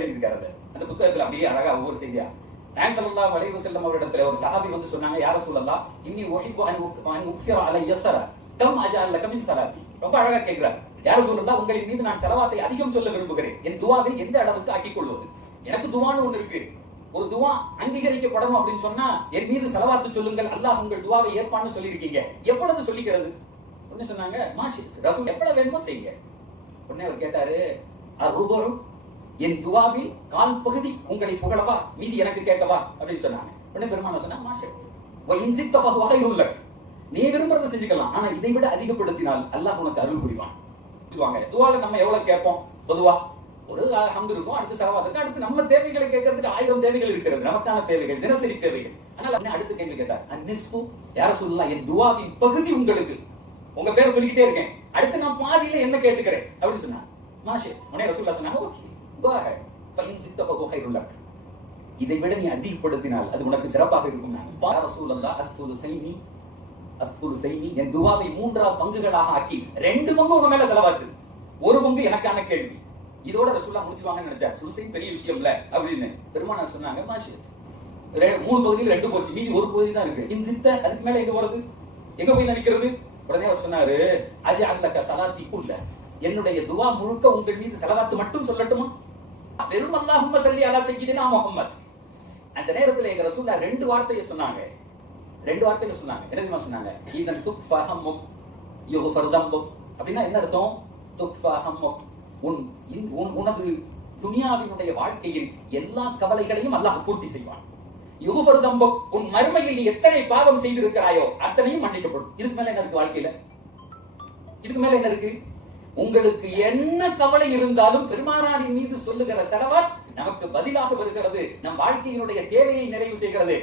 எழுதியிருக்காரு. அந்த புத்தகத்துல அப்படியே அழகா ஒவ்வொரு செய்தியா நாயகம் ஸல்லல்லாஹு அலைஹி வஸல்லம் அவரிடத்துல ஒரு சஹாபி வந்து சொன்னாங்க, யா ரசூலல்லாஹ் இன்னி உஹிப்பு அன் உக்ஸிர அலைய ஸலா கம் அஜஅல் லக மின் ஸலாத்தி. ரொம்ப அழகா கேக்குறார். யா ரசூலல்லாஹ் உங்களின் மீது நான் ஸலவாத்தை அதிகம் சொல்ல விரும்புகிறேன். என் துஆவில் எந்த அளவுக்கு ஆக்கிக் கொள்வது? எனக்கு துஆன்னு ஒன்று இருக்கு. ஒரு துஆ அங்கீகரிக்கப்படணும் அப்படின்னு சொன்னா என் மீது ஸலவாத்து சொல்லுங்கள், அல்லாஹ் உங்கள் துஆவை ஏற்பான்னு சொல்லியிருக்கீங்க. எவ்வளவு சொல்லிக்கிறது? உடனே சொன்னாங்க, மாஷி ரசூல் எவ்வளவு வேணுமோ செய்யுங்க. உடனே அவர் கேட்டாரு, அருபரும் என் துஆவில் கால் பகுதி உங்களை புகழவா, மீதி எனக்கு கேட்கவா அப்படின்னு சொன்னாங்க. உடனே பெருமானார் சொன்னாங்க, மாஷி வஇன்சித்த ஃபஹுவ கைருல் லக். நீ விரும்புறதை செஞ்சுக்கலாம், ஆனா இதை விட அதிகப்படுத்தினால் அல்லாஹ் உனக்கு அருள் புரிவான். துஆல நம்ம எவ்வளவு கேட்போம்? பொதுவா ஒரு ஹம்து இருக்கும், அடுத்து ஸலவாத்துக்கு, அடுத்து நம்ம தேவைகளை கேட்கறதுக்கு 1000 தேவைகள் இருக்கிறது, நமக்கான தேவைகள், தினசரி தேவைகள். ஆனால் அடுத்த கேள்வி கேட்டார், அன்னிஸ்ஃபு யா ரசூலல்லாஹ் என் துஆவின் பகுதி உங்களுக்கு, உங்க பேரை சொல்லிக்கிட்டே இருக்கேன், அடுத்து நான் பாதியில என்ன கேட்டுக்கிறேன் அப்படின்னு சொன்னாங்க. மாஷி உடனே ரசூலுல்லாஹ் சொன்னாங்க, ஓகே கோ அஹெட் ஃபஇன் சித்த ஃபஹுவ கைருல் லக். இதை விட நீ அதிகப்படுத்தினால் அது உனக்கு சிறப்பாக இருக்கும். யா ரசூலல்லாஹ் அஸ்ஸுலுஸைனி என் துஆவை 3 பங்குகளாக ஆக்கி 2 பங்கு உங்க மேல செலவாக்கு, 1 பங்கு எனக்கான கேள்வி. இதோட ரசூலுல்லாஹ் முடிச்சுவாங்கன்னு நினைச்சார். சுலுஸைன் பெரிய விஷயம் இல்ல அப்படின்னு பெருமானார் சொன்னாங்க, மாஷி 3 பகுதியில் 2 போச்சு, மீதி 1 பகுதி தான் இருக்கு. இன் சித்த அதுக்கு மேல எங்க போறது, எங்க போய் நினைக்கிறது? உடனே அவர் சொன்னாரு, அஜஅல் லக ஸலாத்தி குல்ல, என்னுடைய துஆ முழுக்க உங்கள் மீது ஸலவாத் மட்டும் சொல்லட்டுமா? வெறும் அல்லாஹும்ம ஸல்லி அலா சய்யிதினா முஹம்மத். அந்த நேரத்துல எங்க ரசூலுல்லாஹ் 2 வார்த்தையை சொன்னாங்க. 2 வார்த்தைகள் சொன்னாங்க. என்ன தெரியுமா சொன்னாங்க? இதன் துக்ஃபா ஹம்முக் யுக்ஃபர் தம்புக். அப்படின்னா என்ன அர்த்தம்? துக்ஃபா ஹம்முக், உனது துனியாவினுடைய வாழ்க்கையில் எல்லா கவலைகளையும் அல்லாஹ் பூர்த்தி செய்வான். யுக்ஃபர் தம்புக், உன் மறுமையில் நீ எத்தனை பாவம் செய்திருக்கிறாயோ அத்தனையும் மன்னிக்கப்படும். இதுக்கு மேல என்ன இருக்கு வாழ்க்கையில? இதுக்கு மேல என்ன இருக்கு? உங்களுக்கு என்ன கவலை இருந்தாலும் பெருமானாரின் மீது சொல்லுகிற ஸலவாத் நமக்கு பதிலாக வருகிறது, நம் வாழ்க்கையினுடைய தேவையை நிறைவு செய்கிறது.